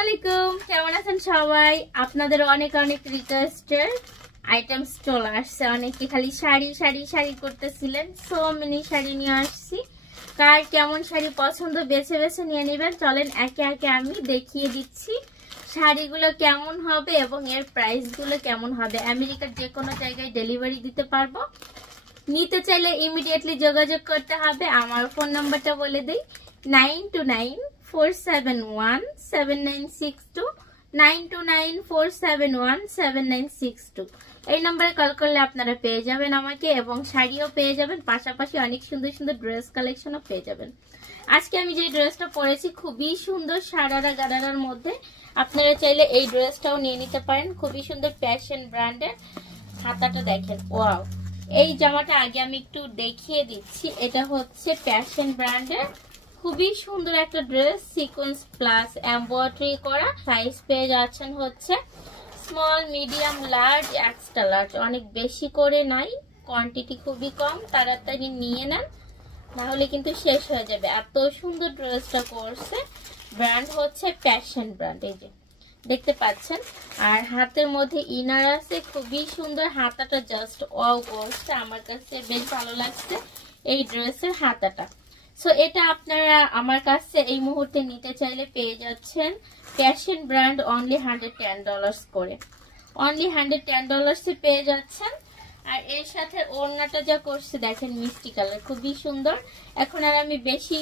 আলাইকুম, কেমন আছেন সবাই? আপনাদের অনেক অনেক রিকোয়েস্টের আইটেমস চলে আসছে। অনেকে খালি শাড়ি শাড়ি শাড়ি করতেছিলেন, সো মেনি শাড়ি নিয়ে আসছি। কার কেমন শাড়ি পছন্দ বেছে বেছে নিয়ে নেবেন। চলেন একে একে আমি দেখিয়ে দিচ্ছি শাড়িগুলো কেমন হবে এবং এর প্রাইসগুলো কেমন হবে। আমেরিকার যে কোনো জায়গায় ডেলিভারি দিতে পারবো। নিতে চাইলে ইমিডিয়েটলি যোগাযোগ করতে হবে। আমার ফোন নাম্বারটা বলে দিই, 9294717962, 9294717962। এই নম্বরে কল করলে আপনারা পেয়ে যাবেন আমাকে, এবং শাড়িও পেয়ে যাবেন, পাশাপাশি অনেক সুন্দর সুন্দর ড্রেস কালেকশনও পেয়ে যাবেন। আজকে আমি যে ড্রেসটা পরেছি খুবই সুন্দর সারারা গারারার মধ্যে। আপনারা চাইলে এই ড্রেসটাও নিয়ে নিতে পারেন। খুবই সুন্দর প্যাশন ব্র্যান্ডের। হাতাটা দেখেন, ওয়াও। এই জামাটা আগে আমি একটু দেখিয়ে দিচ্ছি। এটা হচ্ছে প্যাশন ব্র্যান্ডের খুবই সুন্দর একটা ড্রেস, সিকোয়েন্স প্লাস এমব্রয়ডারি করা। সাইজ পেয়ে যাচ্ছেন হচ্ছে small, medium, large, extra large. অনেক বেশি করে নাই, কোয়ান্টিটি খুবই কম। তাড়াতাড়ি নিয়ে নেন, নাহলে কিন্তু শেষ হয়ে যাবে। এত সুন্দর ড্রেসটা করছে। ব্র্যান্ড হচ্ছে প্যাশন ব্র্যান্ড, এই যে দেখতে পাচ্ছেন। আর হাতের মধ্যে ইনার আছে, খুবই সুন্দর। হাতাটা জাস্ট ওয়াও করছে, আমার কাছে বেশ ভালো লাগছে এই ড্রেসের হাতাটা। সো এটা আপনারা আমার কাছে এই মুহূর্তে নিতে চাইলে পেয়ে যাচ্ছেন প্যাশন ব্র্যান্ড অনলি $110 করে। অনলি $110 পেয়ে যাচ্ছেন। আর এর সাথে ওড়নাটা যা করছে দেখেন, মিষ্টি কালার, খুবই সুন্দর। এখন আর আমি বেশি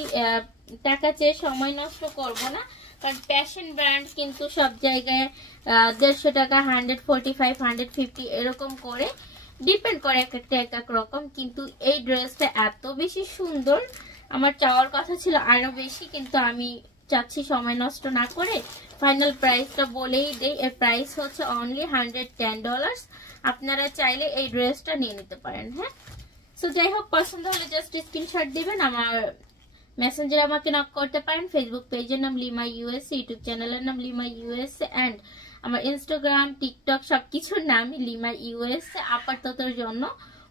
টাকা চেয়ে সময় নষ্ট করব না, কারণ প্যাশন ব্র্যান্ড কিন্তু সব জায়গায় 150 টাকা, 145, 150 এরকম করে ডিপেন্ড করে, এক একটা এক এক রকম। কিন্তু এই ড্রেসটা এত বেশি সুন্দর, আমার চাওয়ার কথা ছিল আরো বেশি, কিন্তু আমি চাচ্ছি সময় নষ্ট না করে ফাইনাল প্রাইসটা বলেই দেই। এর প্রাইস হচ্ছে অনলি $110। আপনারা চাইলে এই ড্রেসটা নিয়ে নিতে পারেন। হ্যাঁ, সো যাই হোক, পছন্দ হলে জাস্ট স্ক্রিনশট দিবেন। আমার মেসেঞ্জারে আমাকে নক করতে পারেন। ফেসবুক পেজের নাম লিমা ইউএসএ, ইউটিউব চ্যানেলের নাম লিমা ইউএসএ, অ্যান্ড আমার ইনস্টাগ্রাম, টিকটক সবকিছুর নাম লিমা ইউএসএ আপাততর জন্য।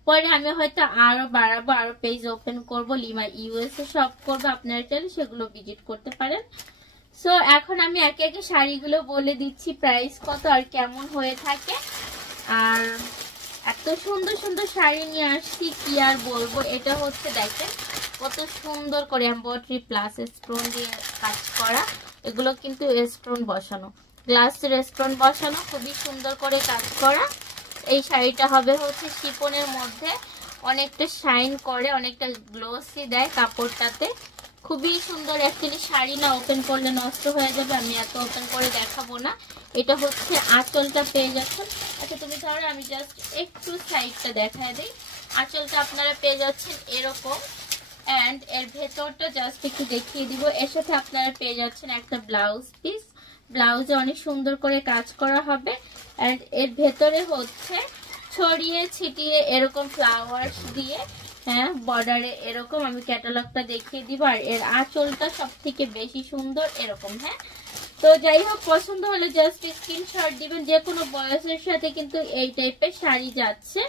পরে আমি হয়তো আরো বাড়াবো, আরো পেজ ওপেন করব, লিমা ইউএসএ সব করবো। আপনারা চাইলে সেগুলো ভিজিট করতে পারেন। সো এখন আমি একে একে শাড়িগুলো বলে দিচ্ছি প্রাইস কত আর কেমন হয়ে থাকে। আর এত সুন্দর সুন্দর শাড়ি নিয়ে আসছি, কি আর বলবো। এটা হচ্ছে দেখেন কত সুন্দর করে এমব্রয়ডারি প্লাস স্টোন দিয়ে কাজ করা। এগুলো কিন্তু স্টোন বসানো, গ্লাসের স্টোন বসানো, খুবই সুন্দর করে কাজ করা। এই শাড়িটা হবে হচ্ছে শিফনের মধ্যে, অনেকটা শাইন করে, অনেকটা গ্লোসি দেয় কাপড়টাতে। খুবই সুন্দর। অ্যাকচুয়ালি শাড়ি না ওপেন করলে নষ্ট হয়ে যাবে, আমি এত ওপেন করে দেখাবো না। এটা হচ্ছে আঁচলটা পেয়ে যাচ্ছেন। আচ্ছা তুমি তাহলে আমি জাস্ট একটু সাইডটা দেখায় দিই। আঁচলটা আপনারা পেয়ে যাচ্ছেন এরকম, অ্যান্ড এর ভেতরটা জাস্ট একটু দেখিয়ে দিব। এর সাথে আপনারা পেয়ে যাচ্ছেন একটা ব্লাউজ পিস। ব্লাউজে অনেক সুন্দর করে কাজ করা হবে, অ্যান্ড এর ভেতরে হচ্ছে ছড়িয়ে ছিটিয়ে এরকম ফ্লাওয়ার্স দিয়ে, হ্যাঁ, বর্ডারে এরকম। আমি ক্যাটালগটা দেখিয়ে দিব। আর এর আঁচলটা সব থেকে বেশি সুন্দর এরকম। হ্যাঁ, তো যাই হোক, পছন্দ হলে জাস্ট স্ক্রিনশট দিবেন। যে কোনো বয়সের সাথে কিন্তু এই টাইপের শাড়ি যাচ্ছে।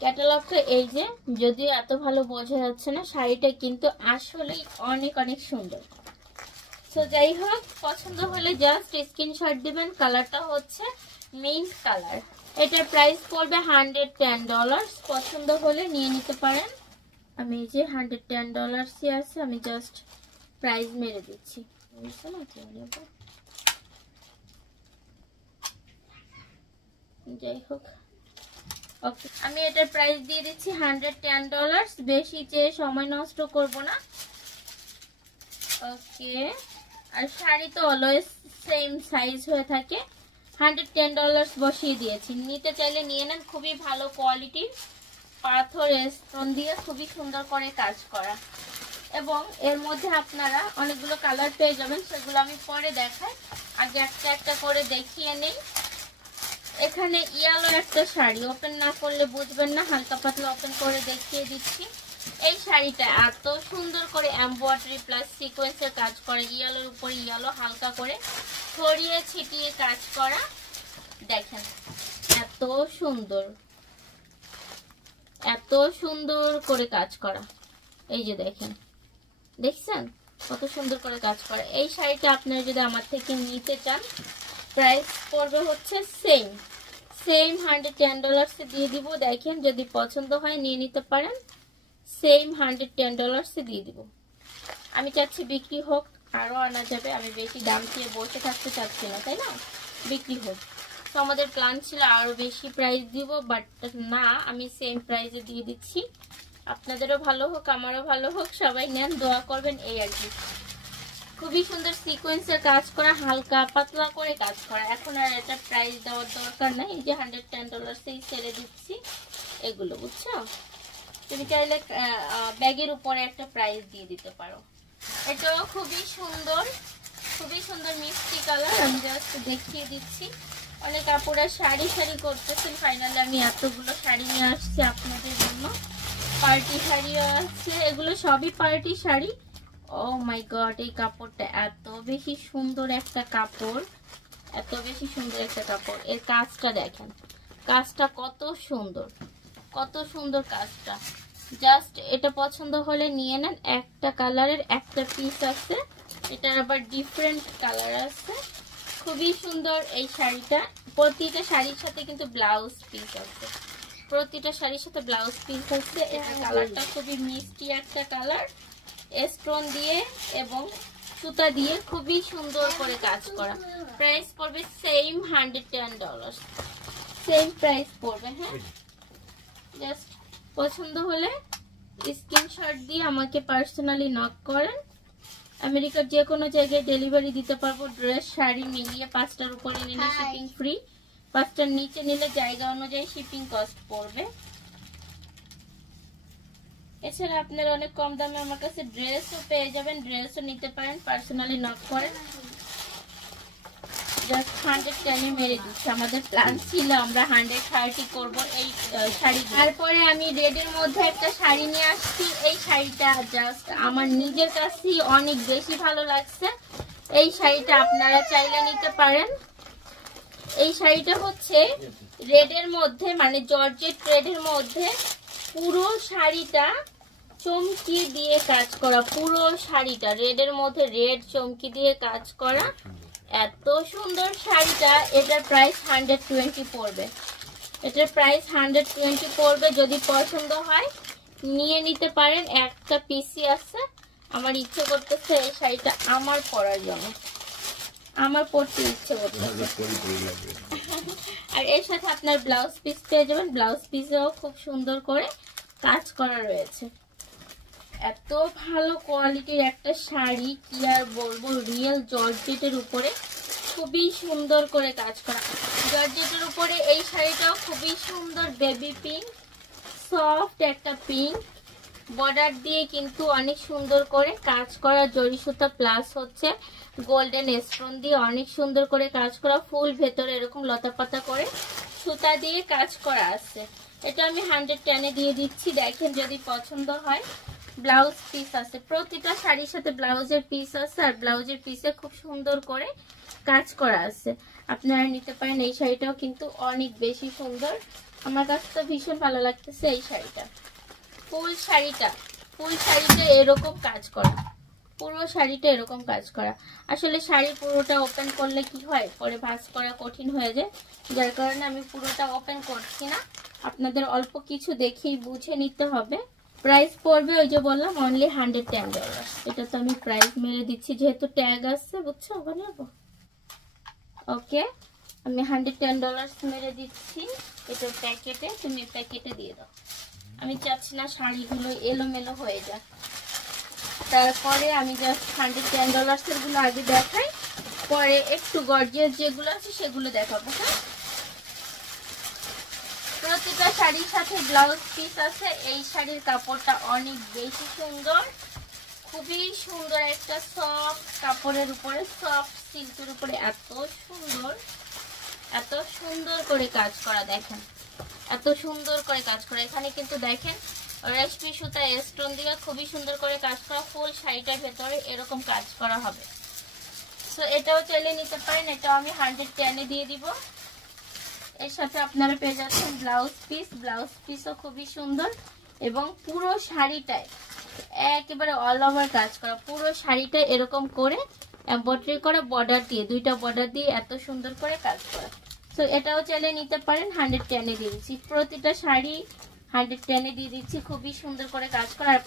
ক্যাটালগটা এই যে, যদিও এত ভালো বোঝা যাচ্ছে না, শাড়িটা কিন্তু আসলেই অনেক অনেক সুন্দর। তো যাই হোক, পছন্দ হলে জাস্ট স্ক্রিনশট দিবেন। কালারটা হচ্ছে মিন্ট কালার। এটার প্রাইস পড়বে $110। পছন্দ হলে নিয়ে নিতে পারেন। আমি এই যে $110 আছে, আমি জাস্ট প্রাইস মেরে দিচ্ছি। যাই হোক, ওকে, আমি এটার প্রাইস দিয়ে দিচ্ছি $110। বেশি চেয়ে সময় নষ্ট করব না। ওকে, আর শাড়ি তো অলওয়েজ সেম সাইজ হয়ে থাকে। $110 বসিয়ে দিয়েছি। নিতে চাইলে নিয়ে নেন। খুবই ভালো কোয়ালিটির পাথর স্টোন দিয়ে খুবই সুন্দর করে কাজ করা, এবং এর মধ্যে আপনারা অনেকগুলো কালার পেয়ে যাবেন। সেগুলো আমি পরে দেখাই, আগে একটা একটা করে দেখিয়ে নেই। এখানে ইয়েলো একটা শাড়ি, ওপেন না করলে বুঝবেন না, হালকা পাতলা ওপেন করে দেখিয়ে দিচ্ছি। এই শাড়িটা এত সুন্দর করে এমব্রয়ডারি প্লাস সিকোয়েন্সের কাজ করে, ইয়েলোর উপর ইয়েলো হালকা করে ছড়িয়ে ছিটিয়ে কাজ করা। দেখেন এত সুন্দর, এত সুন্দর করে কাজ করা। এই যে দেখেন, দেখছেন কত সুন্দর করে কাজ করা। এই শাড়িটা আপনারা যদি আমার থেকে নিতে চান, প্রাইস পড়বে হচ্ছে সেম $110 দিয়ে দিব। দেখেন যদি পছন্দ হয় নিয়ে নিতে পারেন, সেম $110 দিয়ে দিব। আমি চাচ্ছি বিক্রি হোক, আরো আনা যাবে, আমি বেশি দাম দিয়ে বসে থাকতে চাচ্ছি না, তাই না? বিক্রি হোক। তো আমাদের প্ল্যান ছিল আরো বেশি প্রাইস দিব, বাট না, আমি সেম প্রাইসে দিয়ে দিচ্ছি। আপনাদেরও ভালো হোক, আমারও ভালো হোক, সবাই নেন, দোয়া করবেন, এই আর কি। খুবই সুন্দর সিকোয়েন্সের কাজ করা, হালকা পাতলা করে কাজ করা। এখন আর এটা প্রাইস দেওয়ার দরকার নাই, এই যে $110 ছেড়ে দিচ্ছি এগুলো, বুঝছো? তুমি চাইলে ব্যাগের উপরে একটা প্রাইস দিয়ে দিতে পারো। এটাও খুবই সুন্দর মিষ্টি কালার। আমি জাস্ট দেখিয়ে দিচ্ছি। অনেক আপুরা শাড়ি করতেছেন, ফাইনালি আমি এতগুলো শাড়ি নিয়ে আসছি আপনাদের জন্য। পার্টি শাড়িও আছে, এগুলো সবই পার্টি শাড়ি। ও মাই গড, এই কাপড়টা এত বেশি সুন্দর একটা কাপড়, এত বেশি সুন্দর একটা কাপড়। এর কাজটা দেখেন, কাজটা কত সুন্দর কাজটা। জাস্ট এটা পছন্দ হলে নিয়ে নেন। একটা কালারের একটা পিস আছে, এটার আবার ডিফারেন্ট কালার আছে। খুবই সুন্দর এই শাড়িটা। প্রতিটা শাড়ির সাথে কিন্তু ব্লাউজ পিস আছে, প্রতিটা শাড়ির সাথে ব্লাউজ পিস আছে। এটা কালারটা খুবই মিষ্টি একটা কালার, স্টোন দিয়ে এবং সুতা দিয়ে খুবই সুন্দর করে কাজ করা। প্রাইস পড়বে সেম $110, সেম প্রাইস পড়বে। হ্যাঁ, জাস্ট পছন্দ হলে স্ক্রিনশট দিয়ে আমাকে পার্সোনালি নক করেন। আমেরিকার যে কোনো জায়গায় ডেলিভারি দিতে পারবো। ড্রেস শাড়ি মিলিয়ে 5টার উপরে নিলে শিপিং ফ্রি, 5টার নিচে নিলে জায়গা অনুযায়ী শিপিং কস্ট পড়বে। এছাড়া আপনারা অনেক কম দামে আমার কাছে ড্রেসও পেয়ে যাবেন, ড্রেসও নিতে পারেন, পার্সোনালি নক করেন। জাস্ট 110 মেরে দিচ্ছি। আমাদের প্ল্যান ছিল আমরা 130 করব এই শাড়ি। তারপরে আমি রেডের মধ্যে একটা শাড়ি নিয়ে আসছি। এই শাড়িটা জাস্ট আমার নিজের কাছেই অনেক বেশি ভালো লাগছে। এই শাড়িটা আপনারা চাইলে নিতে পারেন। এই শাড়িটা হচ্ছে রেডের মধ্যে, মানে জর্জেট রেডের মধ্যে পুরো শাড়িটা চমকি দিয়ে কাজ করা, পুরো শাড়িটা রেডের মধ্যে রেড চমকি দিয়ে কাজ করা। এত সুন্দর শাড়িটা। এটার প্রাইস 120 পড়বে, এটার প্রাইস 120 পড়বে। যদি পছন্দ হয় নিয়ে নিতে পারেন, একটা পিসি আছে। আমার ইচ্ছে করতেছে এই শাড়িটা আমার পরার জন্য, আমার পরতে ইচ্ছে করতেছে। আর এর সাথে আপনার ব্লাউজ পিস পেয়ে যাবেন, ব্লাউজ পিসেও খুব সুন্দর করে কাজ করা রয়েছে। এত ভালো কোয়ালিটির একটা শাড়ি, কি আর বলবো, রিয়েল জর্জেটের উপরে খুবই সুন্দর করে কাজ করা। জর্জেটের উপরে এই শাড়িটাও খুবই সুন্দর, বেবি পিঙ্ক, সফট একটা পিঙ্ক বর্ডার দিয়ে কিন্তু অনেক সুন্দর করে কাজ করা। জরি সুতা প্লাস হচ্ছে গোল্ডেন স্টোন দিয়ে অনেক সুন্দর করে কাজ করা। ফুল ভেতরে এরকম লতা পাতা করে সুতা দিয়ে কাজ করা আছে। এটা আমি 110 দিয়ে দিচ্ছি। দেখেন যদি পছন্দ হয়, ব্লাউজ পিস আছে, প্রতিটা শাড়ির সাথে ব্লাউজের পিস আছে। আর ব্লাউজের পিসে খুব সুন্দর করে কাজ করা আছে, আপনারা নিতে পারেন। এই শাড়িটাও কিন্তু অনেক বেশি সুন্দর, আমার কাছে তো ভীষণ ভালো লাগতেছে এই শাড়িটা। ফুল শাড়িটা এরকম কাজ করা, পুরো শাড়িটা এরকম কাজ করা। আসলে শাড়ি পুরোটা ওপেন করলে কি হয়, পরে ভাঁজ করা কঠিন হয়ে যায়, যার কারণে আমি পুরোটা ওপেন করছি না। আপনাদের অল্প কিছু দেখেই বুঝে নিতে হবে। প্রাইস পড়বে ওই যে বললাম অনলি $110। এটা তো আমি প্রাইস মেরে দিচ্ছি যেহেতু ট্যাগ আসছে, বুঝছো? বানাবো ওকে, আমি $110 মেরে দিচ্ছি। এটা প্যাকেটে, তুমি প্যাকেটে দিয়ে দাও। আমি চাচ্ছি না শাড়িগুলো এলোমেলো হয়ে যায়। তারপরে আমি জাস্ট $110 এর গুলো আগে দেখাই, পরে একটু গর্জিয়াস যেগুলো আছে সেগুলো দেখাবো। হ্যাঁ, প্রতিটা শাড়ির সাথে ব্লাউজ পিস আছে। এই শাড়ির কাপড়টা অনেক বেশি সুন্দর, খুবই সুন্দর একটা সফট কাপড়ের উপরে, সফট সিল্কের উপরে এত সুন্দর করে কাজ করা। দেখেন এত সুন্দর করে কাজ করা। এখানে কিন্তু দেখেন রেশমি সুতা স্টোন দিয়ে খুবই সুন্দর করে কাজ করা। ফুল শাড়িটার ভেতরে এরকম কাজ করা হবে। সো এটাও চাইলে নিতে পারেন। এটাও আমি 110 দিয়ে দিব। এর সাথে আপনারা পেয়ে যাচ্ছেন ব্লাউজ পিস, ব্লাউজ পিসও খুবই সুন্দর এবং পুরো শাড়িটায় একেবারে অল ওভার কাজ করা, পুরো শাড়িটা এরকম করে এমব্রয়ডারি করা, বর্ডার দিয়ে, দুইটা বর্ডার দিয়ে এত সুন্দর করে কাজ করা। তো এটাও চাইলে নিতে পারেন। 110 এ দিয়ে দিচ্ছি, প্রতিটা শাড়ি 110 এ দিয়ে দিচ্ছি। খুবই সুন্দর করে কাজ করা। আর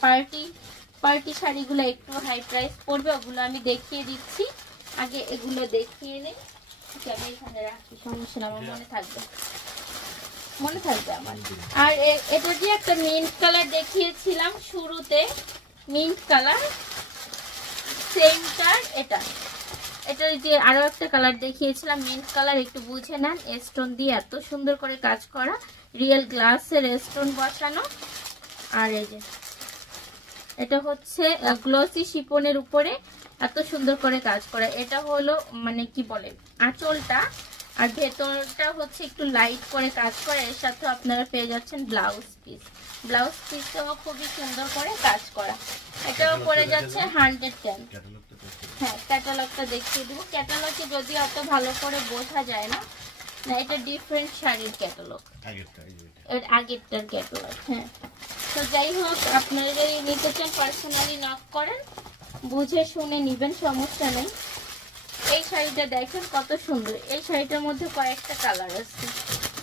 পার্টি শাড়িগুলো একটু হাই প্রাইস পড়বে, ওগুলো আমি দেখিয়ে দিচ্ছি। আগে এগুলো দেখিয়ে নেই, আমি এখানে রাখি, সমস্যা না, আমার মনে থাকবে আমার। আর এটা যে একটা মিন্ট কালার দেখিয়েছিলাম শুরুতে, মিন্ট কালার, সেমটার এটার যে আরো একটা কালার দেখিয়েছিলাম মিন্ট কালার, একটু বুঝে নেন। স্টোন দিয়ে এত সুন্দর করে কাজ করা, রিয়েল গ্লাসের স্টোন বসানো। আর এই যে এটা হচ্ছে গ্লসি শিফনের উপরে এত সুন্দর করে কাজ করা। এটা হলো মানে কি বলে আঁচলটা, আর ভেতরটা হচ্ছে একটু লাইট করে কাজ করা। এর সাথে আপনারা পেয়ে যাচ্ছেন ব্লাউজ পিসটাও খুবই সুন্দর করে কাজ করা। এটাও পড়ে যাচ্ছে 110। হ্যাঁ, ক্যাটালগটা দেখিয়ে দেবো। ক্যাটালগে যদি অত ভালো করে বোঝা যায় না, এটা ডিফারেন্ট শাড়ির ক্যাটালগ, আগেরটার ক্যাটালগ। হ্যাঁ, তো যাই হোক, আপনারা যদি নিতে চান পার্সোনালি নক করেন, বুঝে শুনে নিবেন, সমস্যা নেই। এই শাড়িটা দেখেন কত সুন্দর। এই শাড়িটার মধ্যে কয়েকটা কালার আছে,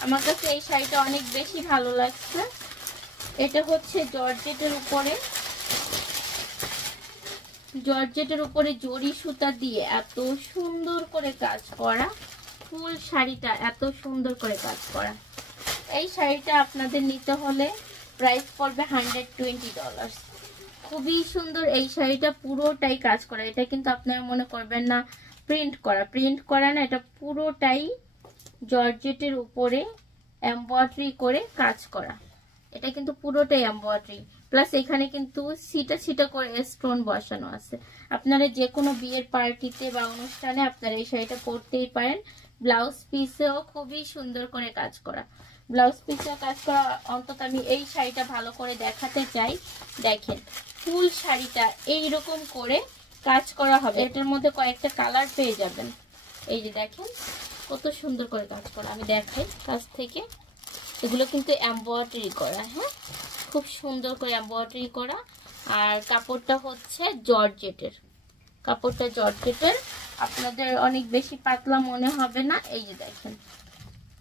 আমার কাছে এই শাড়িটা অনেক বেশি ভালো লাগছে। এটা হচ্ছে জর্জেটের উপরে জরি সুতা দিয়ে এত সুন্দর করে কাজ করা, ফুল শাড়িটা এত সুন্দর করে কাজ করা। এই শাড়িটা আপনাদের নিতে হলে প্রাইস পড়বে $120। খুবই সুন্দর এই শাড়িটা, পুরোটাই কাজ করা। এটা কিন্তু আপনারা মনে করবেন না প্রিন্ট করা না, এটা পুরোটাই জর্জেটের উপরে এমব্রয়ডারি করে কাজ করা। এটা কিন্তু পুরোটাই এমব্রয়ডারি, প্লাস এখানে কিন্তু ছিটা করে স্টোন বসানো আছে। আপনারা যে কোনো বিয়ের পার্টিতে বা অনুষ্ঠানে আপনারা এই শাড়িটা পরতেই পারেন। ব্লাউজ পিসেও খুবই সুন্দর করে কাজ করা, অন্তত আমি এই শাড়িটা ভালো করে দেখাতে চাই। দেখেন ফুল শাড়িটা এইরকম করে কাজ করা হবে। এটার মধ্যে কয়েকটা কালার পেয়ে যাবেন। এই যে দেখেন কত সুন্দর করে কাজ করা, আমি দেখাই কাছ থেকে। এগুলো কিন্তু এমব্রয়ডারি করা, হ্যাঁ, খুব সুন্দর করে এমব্রয়ডারি করা। আর কাপড়টা হচ্ছে জর্জেটের, আপনাদের অনেক বেশি পাতলা মনে হবে না। এই যে দেখেন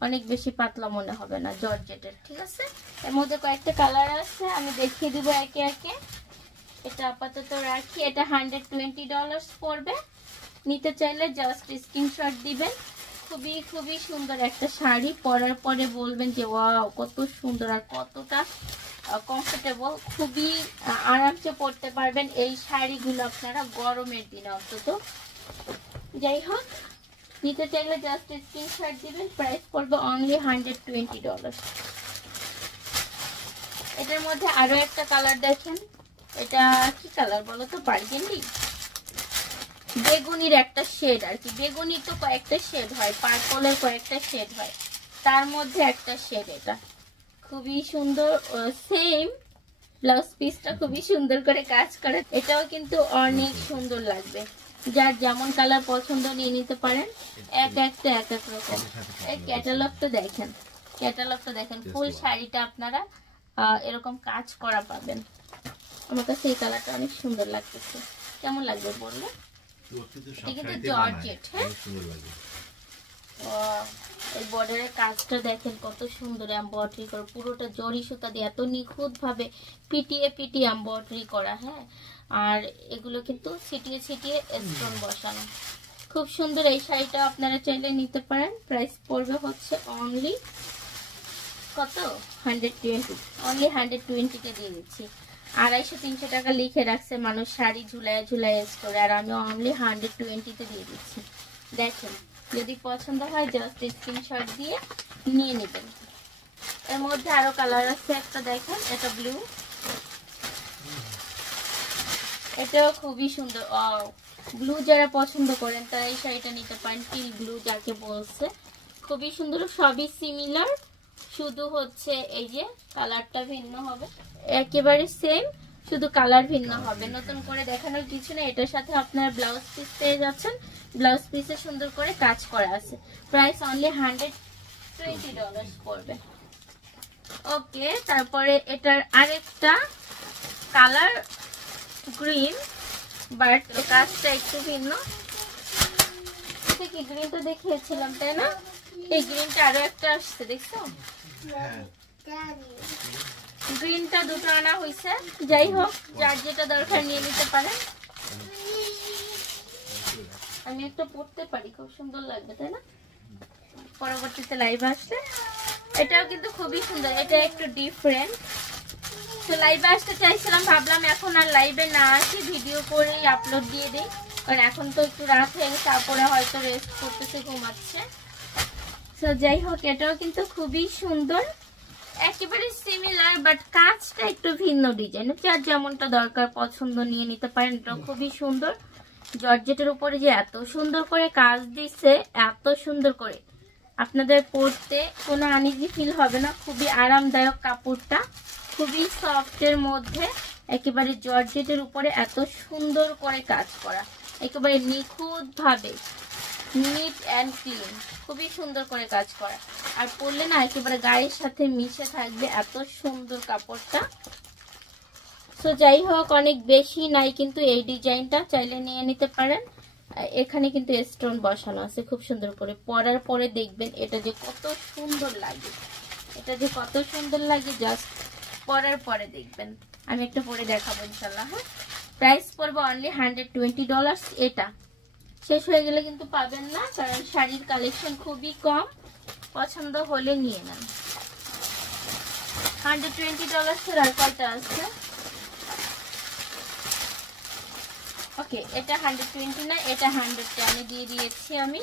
অনেক বেশি পাতলা মনে হবে না, জর্জেটের, ঠিক আছে। এর মধ্যে কয়েকটা কালার আছে, আমি দেখিয়ে দিব একে একে। এটা আপাতত রাখি, এটা $120 পড়বে। নিতে চাইলে জাস্ট স্ক্রিনশট দিবেন। খুবই সুন্দর একটা শাড়ি, পরার পরে বলবেন যে ওয়াও কত সুন্দর আর কতটা কমফোর্টেবল, খুবই আরামসে পরতে পারবেন এই শাড়িগুলো আপনারা গরমের দিনে অন্তত। যাই হোক, নিতে চাইলে জাস্ট স্ক্রিনশট দিবেন। প্রাইস পড়বে অনলি $120। এটার মধ্যে আরো একটা কালার দেখেন, এটা কি কালার বলো তো? বার্গেন্ডি, বেগুনির একটা শেড আর কি। বেগুনির তো কয়েকটা শেড হয়, পার্পলের কয়েকটা শেড হয়, তার মধ্যে একটা শেড। এটা খুবই সুন্দর, সেম ব্লাউজ পিসটা খুবই সুন্দর করে কাজ করে। এটাও কিন্তু অনেক সুন্দর লাগবে, যার যেমন কালার পছন্দ নিয়ে নিতে পারেন। এক এক রকম। এই ক্যাটালগটা দেখেন, ফুল শাড়িটা আপনারা এরকম কাজ করা পাবেন। আমার কাছে এই কালারটা অনেক সুন্দর লাগতেছে, কেমন লাগবে বললে? এটা কিন্তু জর্জেট, হ্যাঁ, এই বর্ডারের কাজটা দেখেন কত সুন্দর এমব্রয়ডারি করা, পুরোটা জরি সুতা দিয়ে এত নিখুঁত ভাবে পিটিয়ে এমব্রয়ডারি করা। হ্যাঁ, আর এগুলো কিন্তু ছিটিয়ে স্টোন বসানো, খুব সুন্দর। এই শাড়িটা আপনারা চাইলে নিতে পারেন। প্রাইস পড়বে হচ্ছে অনলি কত? 120। অনলি 120-তে দিয়ে দিচ্ছি। 250-300 টাকা লিখে রাখছে মানুষ শাড়ি ঝুলায় স্টোরে, আর আমি অনলি 120-তে দিয়ে দিচ্ছি। দেখেন, যদি পছন্দ হয় জাস্ট স্ক্রিনশট দিয়ে নিয়ে নেবেন। এর মধ্যে আরো কালার আছে, একটা দেখেন, এটা ব্লু, এটাও খুবই সুন্দর। ব্লু যারা পছন্দ করেন তারা এই শাড়িটা নিতে পারেন, টিল ব্লু যাকে বলছে, খুবই সুন্দর। সবই সিমিলার, শুধু হচ্ছে এই যে কালারটা ভিন্ন হবে, একেবারে সেম, শুধু কালার ভিন্ন হবে। নতুন করে দেখানোর কিছু নেই। এটার সাথে আপনারা ব্লাউজ পিস পেয়ে যাচ্ছেন, ব্লাউজ পিসে সুন্দর করে কাজ করা আছে। প্রাইস অনলি $120 পড়বে। ওকে, তারপরে এটার আরেকটা কালার গ্রিন, বাট কাজটা একটু ভিন্ন। কি গ্রিনটা দেখিয়েছিলাম তাই না? এই গ্রিনটা আরো একটা আসছে, দেখছো? গ্রিনটা দুটো আনা হয়েছে। যাই হোক, যার যেটা দরকার নিয়ে নিতে পারেন। আমি একটা পড়তে পারি, খুব সুন্দর লাগবে তাই না পরবর্তীতে লাইভ আসলে। এটাও কিন্তু খুবই সুন্দর, এটা একটু ডিফারেন্ট। তো লাইভে আসতে চাইছিলাম, ভাবলাম এখন আর লাইভে না আসি, ভিডিও করেই আপলোড দিয়ে দিই, কারণ এখন তো একটু রাত হয়ে গেছে, তারপরে হয়তো রেস্ট করতেছে, ঘুমাচ্ছে। তো যাই হোক, এটাও কিন্তু খুবই সুন্দর, একেবারে সিমিলার, বাট কাজটা একটু ভিন্ন ডিজাইন। যার যেমনটা দরকার পছন্দ নিয়ে নিতে পারেন। এটাও খুবই সুন্দর, জর্জেটের উপরে যে এত সুন্দর করে কাজ দিচ্ছে, এত সুন্দর করে, আপনাদের পরতে কোনো আনইজি ফিল হবে না। খুবই আরামদায়ক কাপড়টা, খুবই সফটের মধ্যে, একেবারে জর্জেটের উপরে এত সুন্দর করে কাজ করা, একেবারে নিখুঁত ভাবে, নিট অ্যান্ড ক্লিন, খুবই সুন্দর করে কাজ করা। আর পরলে না একেবারে গায়ের সাথে মিশে থাকবে, এত সুন্দর কাপড়টা। তো যাই হোক, অনেক বেশি নাই কিন্তু এই ডিজাইনটা, চাইলে নিয়ে নিতে পারেন। এখানে কিন্তু স্টোন বসানো আছে খুব সুন্দর করে। পরার পরে দেখবেন এটা যে কত সুন্দর লাগে, এটা যে কত সুন্দর লাগে, জাস্ট পরার পরে দেখবেন। আমি একটা পরে দেখাবো ইনশাল্লাহ। হ্যাঁ, প্রাইস পড়বে অনলি $120। এটা শেষ হয়ে গেলে কিন্তু পাবেন না, কারণ শাড়ির কালেকশন খুবই কম, পছন্দ হলে নিয়ে নেন। $120 আর কয়টা আছে? ওকে, এটা 120 না, এটা 110 দিয়ে দিয়েছি আমি।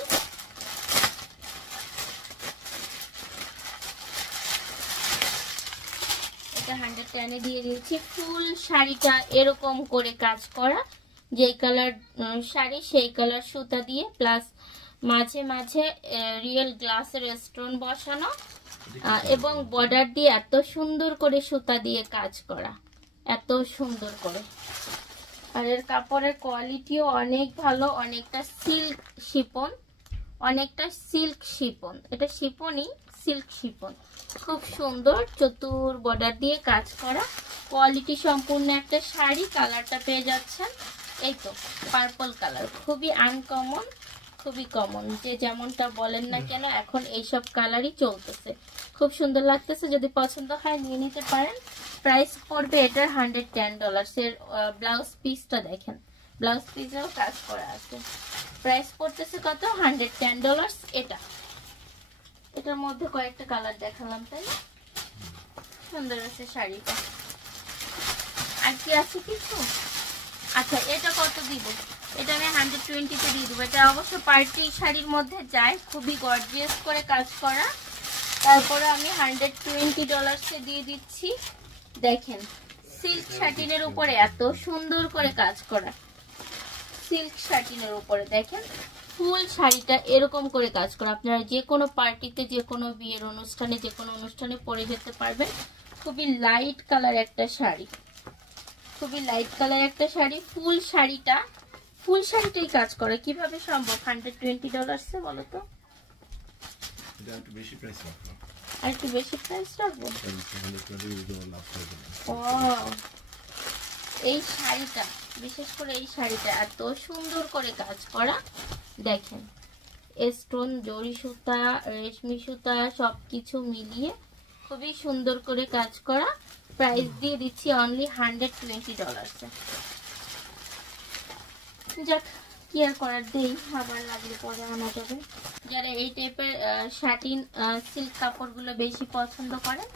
এটা 110 দিয়ে দিয়েছি। ফুল শাড়িটা এরকম করে কাজ করা, যেই কালার শাড়ি সেই কালার সুতা দিয়ে, প্লাস মাঝে মাঝে রিয়েল গ্লাসের স্টোন বসানো, এবং বর্ডার দিয়ে এত সুন্দর করে সুতা দিয়ে কাজ করা, এত সুন্দর করে। আর এর কাপড়ের কোয়ালিটিও অনেক ভালো, অনেকটা সিল্ক শিপন, অনেকটা সিল্ক শিপন, এটা শিপনই, সিল্ক শিপন, খুব সুন্দর চতুর বর্ডার দিয়ে কাজ করা, কোয়ালিটি সম্পূর্ণ একটা শাড়ি। কালারটা পেয়ে যাচ্ছেন এই তো পার্পল কালার, খুবই আনকমন, খুবই কমন, যে যেমনটা বলেন না কেন এখন এইসব কালারই চলতেছে, খুব সুন্দর লাগতেছে। যদি পছন্দ হয় নিয়ে নিতে পারেন। প্রাইস পড়বে এটার $110 এর। ব্লাউজ পিসটা দেখেন, ব্লাউজ পিসেও কাজ করা আছে। প্রাইস পড়তেছে কত? $110। এটা এটার মধ্যে কয়েকটা কালার দেখালাম তাই না, সুন্দর আছে শাড়িটা। আর কি আছে কিছু? আচ্ছা, এটা কত দিব? এটা আমি 120-তে দিয়ে দেবো। এটা অবশ্য পার্টি শাড়ির মধ্যে যায়, খুবই গর্জিয়াস করে কাজ করা। তারপরে আমি $120-এ দিয়ে দিচ্ছি। দেখেন, সিল্ক শাটিনের উপরে এত সুন্দর করে কাজ করা, সিল্ক শাটিনের উপরে দেখেন ফুল শাড়িটা এরকম করে কাজ করা। আপনারা যে কোনো পার্টিতে, যে কোনো বিয়ের অনুষ্ঠানে, যে কোনো অনুষ্ঠানে পরে যেতে পারবেন। খুবই লাইট কালার একটা শাড়ি, খুবই লাইট কালার একটা শাড়ি। ফুল শাড়িটাই কাজ করে, কিভাবে সম্ভব $120 বলো তো? আর একটু বেশি প্রাইস রাখবো। এই শাড়িটা, বিশেষ করে এই শাড়িটা এত সুন্দর করে কাজ করা, দেখেন স্টোন, জরি সুতা, রেশমি সুতা সবকিছু মিলিয়ে খুবই সুন্দর করে কাজ করা। প্রাইস দিয়ে দিচ্ছি অনলি $120। যাক, কি আর করার, দেই, আবার লাগলে পরে আনা যাবে। যারা এই টাইপের শাটিন সিল্ক কাপড়গুলো বেশি পছন্দ করেন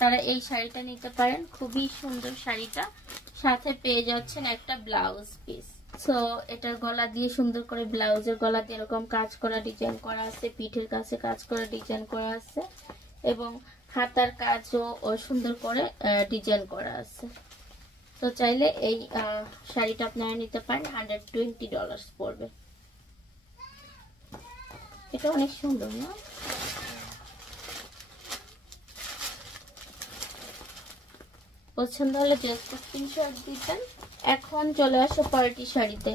তারা এই শাড়িটা নিতে পারেন। খুবই সুন্দর শাড়িটা, সাথে পেয়ে যাচ্ছেন একটা ব্লাউজ পিস। সো এটার গলা দিয়ে সুন্দর করে, ব্লাউজের গলা দিয়ে এরকম কাজ করা, ডিজাইন করা আছে, পিঠের কাছে কাজ করা, ডিজাইন করা আছে, এবং হাতার কাজও সুন্দর করে ডিজাইন করা আছে। তো চাইলে এই শাড়িটা আপনারা নিতে পারেন, $120 পড়বে। এটা অনেক সুন্দর না? পছন্দ হলে জাস্ট স্ক্রিনশট দিবেন। এখন চলে আসো পার্টি শাড়িতে।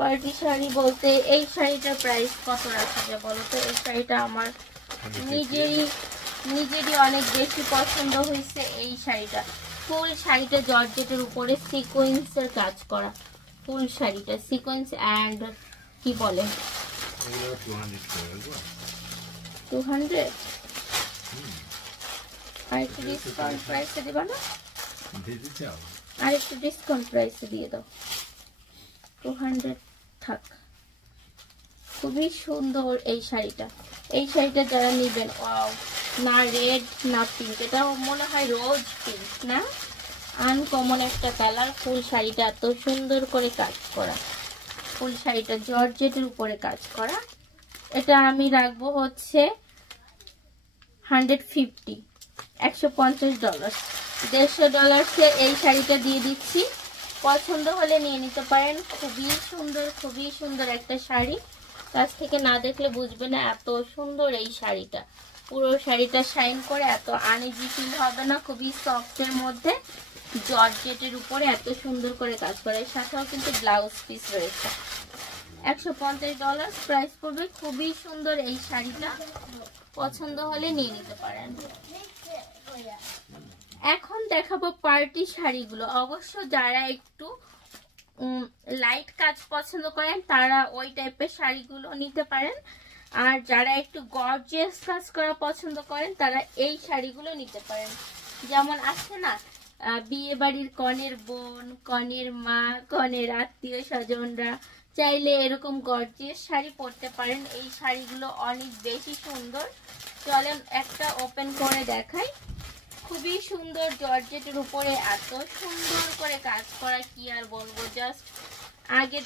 পার্টি শাড়ি বলতে এই শাড়িটার প্রাইস কত রাখা যায় বলো তো? এই শাড়িটা আমার নিজেরই অনেক বেশি পছন্দ হয়েছে। এই শাড়িটা ফুল শাড়িটা জর্জেটের উপরে সিকোয়েন্সের কাজ করা, ফুল শাড়িটা সিকোয়েন্স অ্যান্ড কি বলে 200 আর একটু ডিসকাউন্ট প্রাইসে দিবা না? আর একটু ডিসকাউন্ট প্রাইসে দিয়ে দাও, 200 থাক। খুবই সুন্দর এই শাড়িটা। এই শাড়িটা যারা নেবেন, ওয়াও, না রেড না পিঙ্ক, এটা মনে হয় রোজ পিঙ্ক না, আনকমন একটা কালার। ফুল শাড়িটা এত সুন্দর করে কাজ করা, ফুল শাড়িটা জর্জেটের উপরে কাজ করা। এটা আমি রাখবো হচ্ছে $150, $150, $150 এই শাড়িটা দিয়ে দিচ্ছি। পছন্দ হলে নিয়ে নিতে পারেন। খুবই সুন্দর একটা শাড়ি, কাছ থেকে না দেখলে বুঝবে না এত সুন্দর এই শাড়িটা। পুরো শাড়িটা শাইন করে, এত আনইজি ফিল হবে না। খুবই সফটের মধ্যে জর্জেটের উপরে এত সুন্দর করে কাজ করে। এর সাথেও কিন্তু ব্লাউজ পিস রয়েছে। $150 প্রাইস পড়বে। খুবই সুন্দর এই শাড়িটা, পছন্দ হলে নিয়ে নিতে পারেন। এখন দেখাবো পার্টি শাড়িগুলো। অবশ্য যারা একটু লাইট কাজ পছন্দ করেন তারা ওই টাইপের শাড়িগুলো নিতে পারেন, আর যারা একটু গর্জিয়াস কাজ করা পছন্দ করেন তারা এই শাড়িগুলো নিতে পারেন। যেমন আছে না, বিয়ে বাড়ির কনের বোন, কনের মা, কনের আত্মীয় স্বজনরা চাইলে এরকম গর্জিয়াস শাড়ি পরতে পারেন। এই শাড়িগুলো অনেক বেশি সুন্দর। চলেন একটা ওপেন করে দেখাই। খুবই সুন্দর জর্জেটের উপরে এত সুন্দর করে কাজ করা, কি আর বলবো। জাস্ট আগে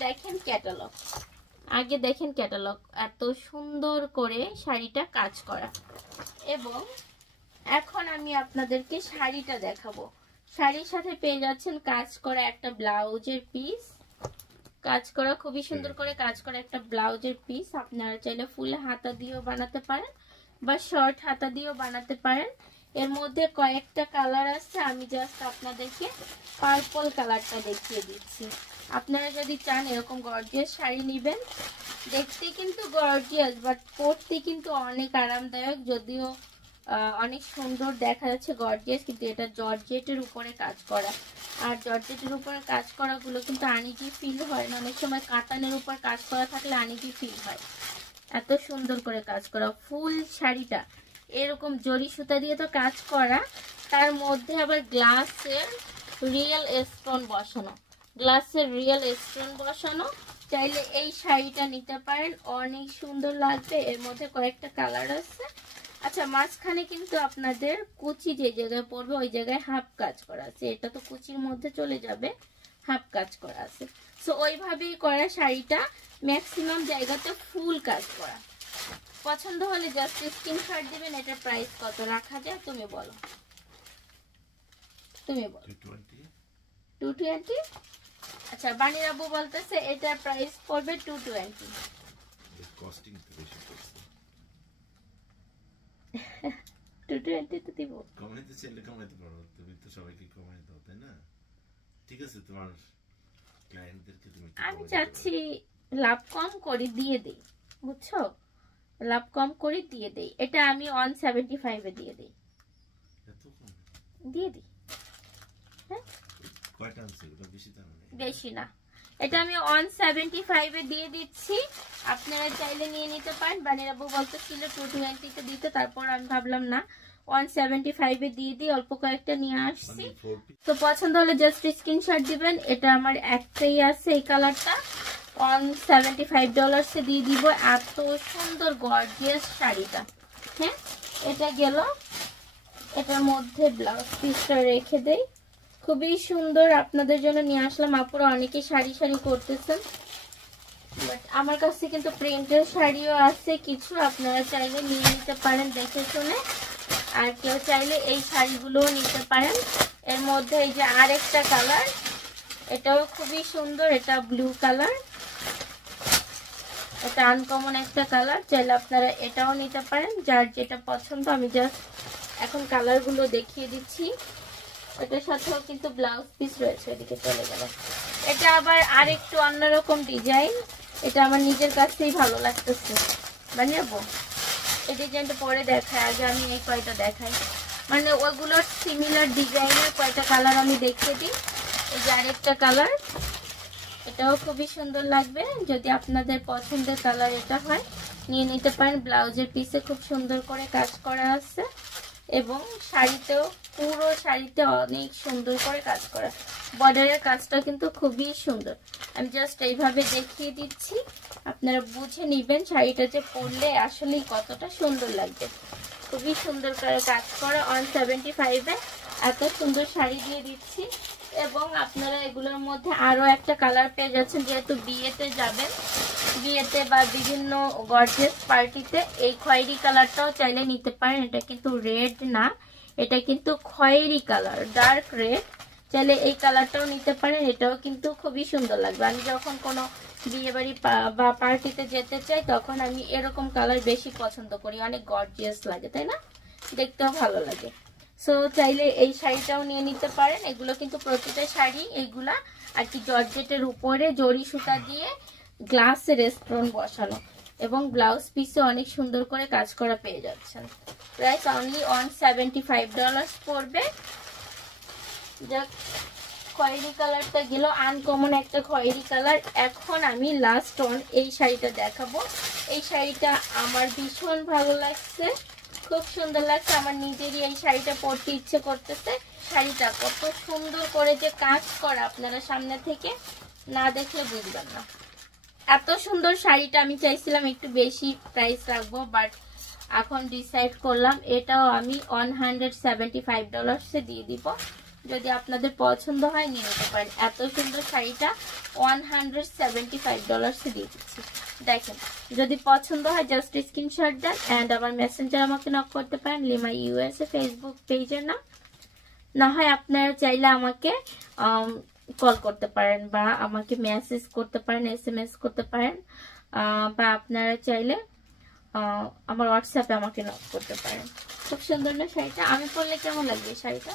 দেখেন ক্যাটালগ, এত সুন্দর করে শাড়িটা কাজ করা। এবং এখন আমি আপনাদেরকে শাড়িটা দেখাবো। শাড়ির সাথে পেয়ে যাচ্ছেন কাজ করা একটা ব্লাউজের পিস, কাজ করা খুবই সুন্দর করে কাজ করা একটা ব্লাউজের পিস। আপনারা চাইলে ফুল হাতা দিয়েও বানাতে পারেন বা শর্ট হাতা দিয়েও বানাতে পারেন। এর মধ্যে কয়েকটা কালার আছে, আমি জাস্ট আপনাদেরকে পার্পল কালারটা দেখিয়ে দিচ্ছি। আপনারা যদি চান এরকম গর্জিয়াস শাড়ি নেবেন, দেখতে কিন্তু গর্জিয়াস বাট পরতে কিন্তু অনেক আরামদায়ক। যদিও অনেক সুন্দর দেখা যাচ্ছে গর্জিয়াস, কিন্তু এটা জর্জেটের উপরে কাজ করা। আর জর্জেটের উপরে কাজ করাগুলো কিন্তু আনইজি ফিল হয় না, অনেক সময় কাতানের উপর কাজ করা থাকলে আনইজি ফিল হয়। এত সুন্দর করে কাজ করা ফুল শাড়িটা, এরকম জরি সুতা দিয়ে তো কাজ করা, তার মধ্যে আবার গ্লাসের রিয়েল স্টোন বসানো, চাইলে এই শাড়িটা নিতে পারেন, অনেক সুন্দর লাগবে। এর মধ্যে কয়েকটা কালার আছে। আচ্ছা, মাঝখানে কিন্তু আপনাদের কুচি যে জায়গায় পড়বে ওই জায়গায় হাফ কাজ করা আছে, এটা তো কুচির মধ্যে চলে যাবে, হাফ কাজ করা আছে। সো ওইভাবেই করা শাড়িটা, ম্যাক্সিমাম জায়গাতে ফুল কাজ করা। পছন্দ হলে জাস্ট স্ক্রিনশট দিবেন। এটার প্রাইস কত রাখা যায় তুমি বলো? 220। আচ্ছা, বানির আব্বু বলতেছে এটার প্রাইস পড়বে 220। কস্টিং তো বেশি পড়ছে। 220 তো দিব। কমাইতে চাইলে কমাইতে পারো, তুমি তো সবাইকে কমাই দাও, তাই না? ঠিক আছে, তোমার ক্লায়েন্টদেরকে তুমি আমি চাচ্ছি লাভ কম করে দিয়ে দেই, বুঝছো? লাভ কম করে দিয়ে দেই। এটা আমি 175 এ দিয়ে দেই। এত কম দিয়ে দিই? হ্যাঁ, কয়টা আছে? ওটা বেশি দাম না, বেশি না। এটা আমি 175 এ দিয়ে দিচ্ছি। আপনারা চাইলে নিয়ে নিতে পারেন। বানির আব্বু বলতেছিল 220 তে দিতে, তারপর আমি ভাবলাম না 175 এ দিয়ে দিই, অল্প কয়েকটা নিয়ে আসছি। তো পছন্দ হলে জাস্ট স্ক্রিনশট দিবেন। এটা আমার একটাই আছে এই কালারটা, $175 এ দিয়ে দিব। এত সুন্দর গর্জিয়াস শাড়িটা। হ্যাঁ, এটা গেল। এটার মধ্যে ব্লাউজ পিসটা রেখে দেই। খুবই সুন্দর, আপনাদের জন্য নিয়ে আসলাম। আপুরা অনেকেই শাড়ি করতেছেন, বাট আমার কাছে কিন্তু প্রিন্টের শাড়িও আছে কিছু, আপনারা চাইলে নিয়ে নিতে পারেন দেখে শুনে। আর কেউ চাইলে এই শাড়িগুলোও নিতে পারেন। এর মধ্যে এই যে আরেকটা কালার, এটাও খুবই সুন্দর, এটা ব্লু কালার, এটা আনকমন একটা কালার। চাইলে আপনারা এটাও নিতে পারেন, যার যেটা পছন্দ। আমি জাস্ট এখন কালারগুলো দেখিয়ে দিচ্ছি। এটার সাথেও কিন্তু ব্লাউজ পিস রয়েছে, এদিকে চলে গেল। এটা আবার আরেকটু অন্যরকম ডিজাইন, এটা আমার নিজের কাছেই ভালো লাগতেছে। বানিয়ে এই ডিজাইনটা পরে দেখাই, আগে আমি এই কয়টা দেখাই। মানে ওগুলোর সিমিলার ডিজাইনের কয়টা কালার আমি দেখিয়ে দিই। এই যে আরেকটা কালার, এটাও খুবই সুন্দর লাগবে। যদি আপনাদের পছন্দের কালার এটা হয় নিয়ে নিতে পারেন। ব্লাউজের পিসে খুব সুন্দর করে কাজ করা আছে এবং শাড়িতেও পুরো শাড়িতে অনেক সুন্দর করে কাজ করা। বর্ডারের কাজটা কিন্তু খুবই সুন্দর। আমি জাস্ট এইভাবে দেখিয়ে দিচ্ছি, আপনারা বুঝে নেবেন শাড়িটা যে পরলে আসলেই কতটা সুন্দর লাগবে। খুবই সুন্দর করে কাজ করা। 175-এ এত সুন্দর শাড়ি দিয়ে দিচ্ছি। এবং আপনারা এগুলোর মধ্যে আরো একটা কালার পেয়ে যাচ্ছেন, যেহেতু বিয়েতে যাবেন, বিয়েতে বা বিভিন্ন গর্জিয়াস পার্টিতে এই খয়েরি কালারটাও চাইলে নিতে পারেন। এটা কিন্তু রেড না, এটা কিন্তু খয়েরি কালার, ডার্ক রেড। চাইলে এই কালারটাও নিতে পারেন, এটাও কিন্তু খুবই সুন্দর লাগবে। আমি যখন কোনো বিয়ে বাড়ি বা পার্টিতে যেতে চাই তখন আমি এরকম কালার বেশি পছন্দ করি, অনেক গর্জিয়াস লাগে, তাই না? দেখতেও ভালো লাগে। সো চাইলে এই শাড়িটাও নিয়ে নিতে পারেন। এগুলো কিন্তু প্রতিটা শাড়ি এইগুলা আর কি জর্জেটের উপরে জরি সুতা দিয়ে গ্লাসে রেস্টুরেন্ট বসানো এবং ব্লাউজ পিসে অনেক সুন্দর করে কাজ করা পেয়ে যাচ্ছেন। প্রাইস অনলি $175 পড়বে। খয়েরি কালারটা গেল, আনকমন একটা খয়েরি কালার। এখন আমি লাস্ট অন এই শাড়িটা দেখাবো। এই শাড়িটা আমার ভীষণ ভালো লাগছে, খুব সুন্দর লাগছে। আমার নিজেরই এই শাড়িটা পরতে ইচ্ছে করতেছে। শাড়িটা কত সুন্দর করে যে কাজ করা, আপনারা সামনে থেকে না দেখলে বুঝবেন না। এত সুন্দর শাড়িটা আমি চাইছিলাম একটু বেশি প্রাইস রাখবো, বাট এখন ডিসাইড করলাম এটাও আমি $175 দিয়ে দিব। যদি আপনাদের পছন্দ হয় নিয়ে নিতে পারেন। এত সুন্দর শাড়িটা $175 দিয়ে দিচ্ছি। দেখেন, যদি পছন্দ হয় জাস্ট স্ক্রিনশট দেন এন্ড আমার মেসেঞ্জার আমাকে নক করতে পারেন। লিমা ইউএসএ ফেসবুক পেজের নাম। না হয় আপনারা চাইলে আমাকে কল করতে পারেন বা আমাকে মেসেজ করতে পারেন, SMS করতে পারেন, বা আপনারা চাইলে আমার হোয়াটসঅ্যাপে আমাকে নক করতে পারেন। খুব সুন্দর না শাড়িটা? আমি পরলে কেমন লাগবে শাড়িটা?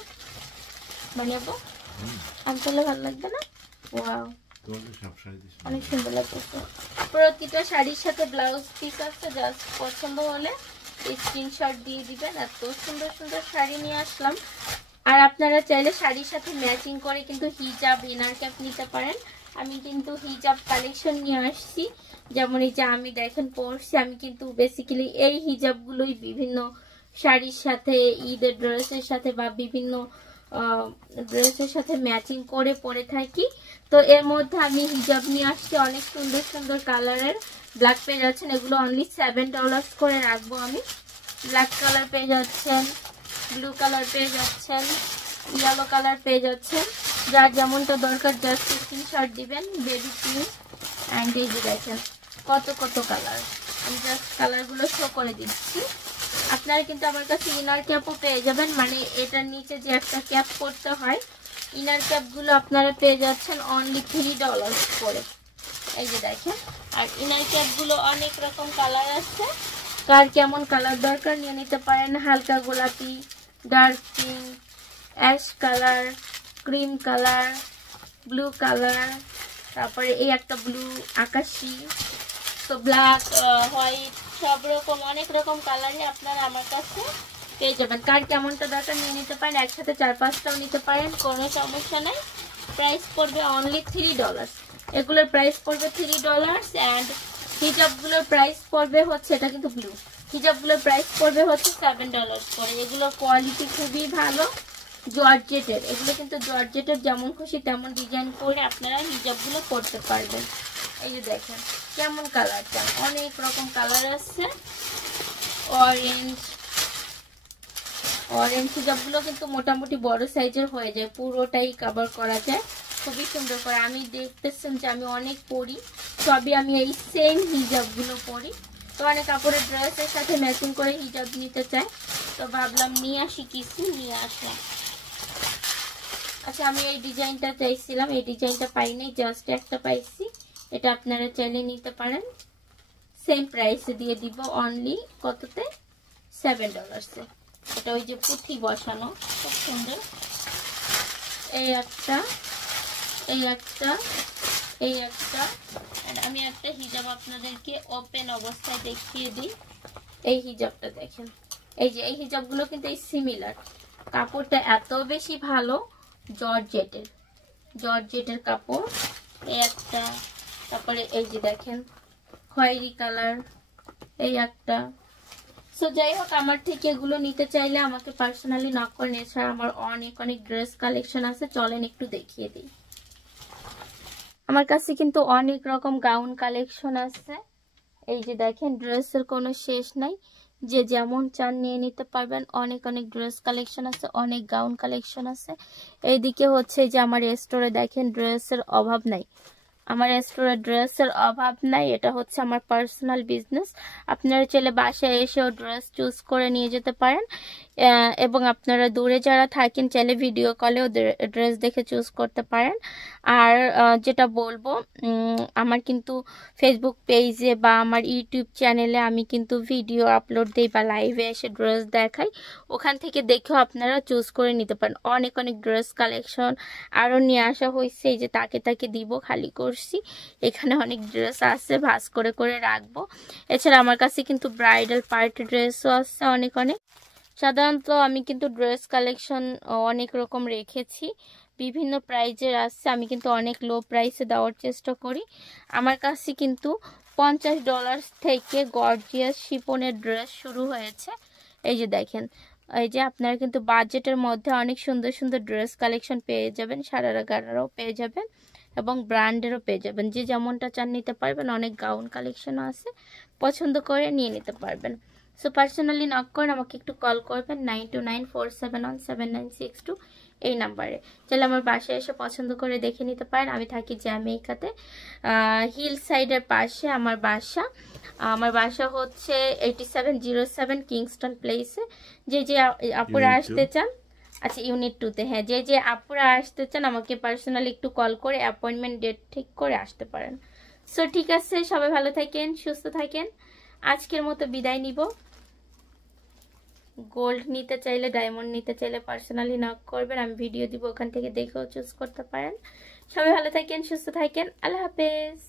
বানাবো আমি পরলে ভালো লাগবে না? ওয়াও, অনেক সুন্দর লাগছে। প্রতিটা শাড়ির সাথে ব্লাউজ পিস আছে, জাস্ট পছন্দ হলে স্ক্রিনশট দিয়ে দিবেন। এত সুন্দর সুন্দর শাড়ি নিয়ে আসলাম। আর আপনারা চাইলে শাড়ির সাথে ম্যাচিং করে কিন্তু হিজাব, ইনার ক্যাপ নিতে পারেন। আমি কিন্তু হিজাব কালেকশন নিয়ে আসছি, যেমন এই যে আমি দেখেন পরছি। আমি কিন্তু বেসিক্যালি এই হিজাবগুলোই বিভিন্ন শাড়ির সাথে, ঈদের ড্রেসের সাথে বা বিভিন্ন ড্রেসের সাথে ম্যাচিং করে পরে থাকি। তো এর মধ্যে আমি হিজাব নিয়ে আসছি অনেক সুন্দর সুন্দর কালারের। ব্ল্যাক পেয়ে যাচ্ছেন, এগুলো অনলি $7 করে রাখবো আমি। ব্ল্যাক কালার পেয়ে যাচ্ছেন, ব্লু কালার পেয়ে যাচ্ছেন, ইয়েলো কালার পেয়ে যাচ্ছেন। যার যেমনটা দরকার জাস্ট স্ক্রিনশট দিবেন। বেবি পিঙ্ক অ্যান্ড এই যে দেখেন কত কত কালার। আমি জাস্ট কালারগুলো শো করে দিচ্ছি। আপনারা কিন্তু আমার কাছে ইনার ক্যাপও পেয়ে যাবেন, মানে এটার নিচে যে একটা ক্যাপ করতে হয়, ইনার ক্যাপগুলো আপনারা পেয়ে যাচ্ছেন অনলি $3 করে। এই যে দেখেন। আর ইনার ক্যাপগুলো অনেক রকম কালার আছে, কার কেমন কালার দরকার নিয়ে নিতে পারেন। হালকা গোলাপি, dark pink, ash colour, cream colour, blue colour, তারপরে এই একটা ব্লু আকাশি, তো ব্ল্যাক, হোয়াইট, সব রকম অনেক রকম কালারই আপনারা আমার কাছে পেয়ে যাবেন। কার কেমনটা দরকার নিয়ে নিতে পারেন, একসাথে 4-5টাও নিতে পারেন, কোনো সমস্যা নেই। প্রাইস পড়বে অনলি $3। এগুলোর প্রাইস পড়বে $3 অ্যান্ড হিজাবগুলোর প্রাইস পড়বে হচ্ছে, এটা কিন্তু ব্লু, হিজাবগুলোর প্রাইস পড়বে হচ্ছে $7 করে। এগুলোর কোয়ালিটি খুবই ভালো, জর্জেটের। এগুলো কিন্তু জর্জেটের, যেমন খুশি তেমন ডিজাইন করে আপনারা হিজাবগুলো করতে পারবেন। এই যে দেখেন কেমন কালারটা, অনেক রকম কালার আছে। অরেঞ্জ, অরেঞ্জ হিজাবগুলো কিন্তু মোটামুটি বড় সাইজের হয়ে যায়, পুরোটাই কভার করা যায় খুবই সুন্দর করে। আমি দেখতেছেন যে আমি অনেক পরি, সবই আমি এই সেম হিজাবগুলো পরি। তো অনেক কাপড়ের ড্রেসের সাথে ম্যাচিং করে হিজাব নিতে চাই, তো ভাবলাম নিয়ে আসি, কিছু নিয়ে আসলাম। আচ্ছা, আমি এই ডিজাইনটা চাইছিলাম, এই ডিজাইনটা পাইনি, জাস্ট একটা পাইছি। এটা আপনারা চাইলে নিতে পারেন, সেম প্রাইসে দিয়ে দিব অনলি কততে? $7। এটা ওই যে পুঁথি বসানো, খুব সুন্দর। এই একটা, এই একটা, এই একটা। আমি একটা হিজাব আপনাদেরকে ওপেন অবস্থায় দেখিয়ে দিই। এই হিজাবটা দেখেন, এই যে এই হিজাবগুলো কিন্তু এই সিমিলার, কাপড়টা এত বেশি ভালো, জর্জেটের কাপড়। এই একটা, তারপরে এই যে দেখেন খয়েরি কালার, এই একটা। সো যাই হোক, আমার থেকে এগুলো নিতে চাইলে আমাকে পার্সোনালি নক করেন। এছাড়া আমার অনেক ড্রেস কালেকশন আছে, চলেন একটু দেখিয়ে দিই। আমার কাছে কিন্তু অনেক রকম গাউন কালেকশন আছে। এই যে দেখেন, ড্রেসের কোনো শেষ নাই, যে যেমন চান নিয়ে নিতে পারবেন। অনেক ড্রেস কালেকশন আছে, অনেক গাউন কালেকশন আছে। এইদিকে হচ্ছে যে আমার স্টোরে দেখেন ড্রেসের অভাব নাই, আমার স্টোরে ড্রেসের অভাব নাই। এটা হচ্ছে আমার পার্সোনাল বিজনেস। আপনারা চাইলে বাসায় এসেও ড্রেস চুজ করে নিয়ে যেতে পারেন, এবং আপনারা দূরে যারা থাকেন চাইলে ভিডিও কলেও ড্রেস দেখে চুজ করতে পারেন। আর যেটা বলবো, আমার কিন্তু ফেসবুক পেজে বা আমার ইউটিউব চ্যানেলে আমি কিন্তু ভিডিও আপলোড দিই বা লাইভে এসে ড্রেস দেখাই, ওখান থেকে দেখেও আপনারা চুজ করে নিতে পারেন। অনেক ড্রেস কালেকশন আরও নিয়ে আসা হয়েছে, এই যে তাকে দিব, খালি করছি। এখানে অনেক ড্রেস আছে, ভাঁজ করে রাখবো। এছাড়া আমার কাছে কিন্তু ব্রাইডাল পার্টি ড্রেসও আছে অনেক। সাধারণত আমি কিন্তু ড্রেস কালেকশন অনেক রকম রেখেছি, বিভিন্ন প্রাইজের আছে। আমি কিন্তু অনেক লো প্রাইসে দেওয়ার চেষ্টা করি। আমার কাছে কিন্তু $50 থেকে গর্জিয়াস শিপনের ড্রেস শুরু হয়েছে। এই যে দেখেন, এই যে আপনারা কিন্তু বাজেটের মধ্যে অনেক সুন্দর ড্রেস কালেকশন পেয়ে যাবেন, সারারা গারারাও পেয়ে যাবেন এবং ব্র্যান্ডেরও পেয়ে যাবেন। যে যেমনটা চান নিতে পারবেন। অনেক গাউন কালেকশনও আছে, পছন্দ করে নিয়ে নিতে পারবেন। সো পার্সোনালি নক করেন, আমাকে একটু কল করবেন 9294717962 এই নাম্বারে। তাহলে আমার বাসায় এসে পছন্দ করে দেখে নিতে পারেন। আমি থাকি জ্যামাইকাতে, হিল সাইডের পাশে আমার বাসা। আমার বাসা হচ্ছে 8707 কিংস্টন প্লেসে। যে আপুরা আসতে চান, আচ্ছা ইউনিট 2-তে, হ্যাঁ, যে আপুরা আসতে চান আমাকে পার্সোনালি একটু কল করে অ্যাপয়েন্টমেন্ট ডেট ঠিক করে আসতে পারেন। সো ঠিক আছে, সবাই ভালো থাকেন, সুস্থ থাকেন। আজকের মতো বিদায় নিব। গোল্ড নিতে চাইলে, ডায়মন্ড নিতে চাইলে পার্সোনালি নক করবেন, আমি ভিডিও দিব, ওখান থেকে দেখেও চুজ করতে পারেন। সবাই ভালো থাকেন, সুস্থ থাকেন, আল্লাহ হাফেজ।